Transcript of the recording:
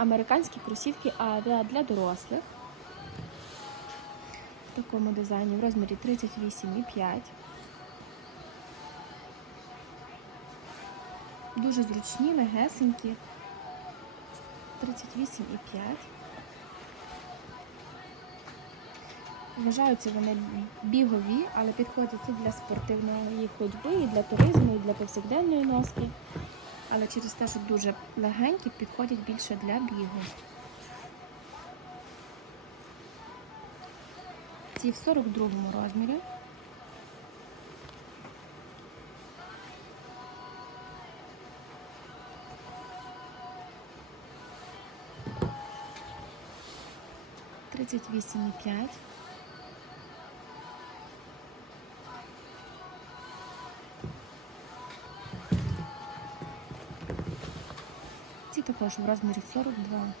американські кросівки для, для дорослих. В такому дизайні в розмірі 38,5. Дуже зручні, легесенькі. 38,5. Вважаються вони бігові, але підходять і для спортивної ходьби, і для туризму, і для повсякденної носки. Але через те, що дуже легенькі, підходять більше для бігу. Ці в 42 розмірі. Тридцять вісім і п'ять. Ці також в розмірі 42.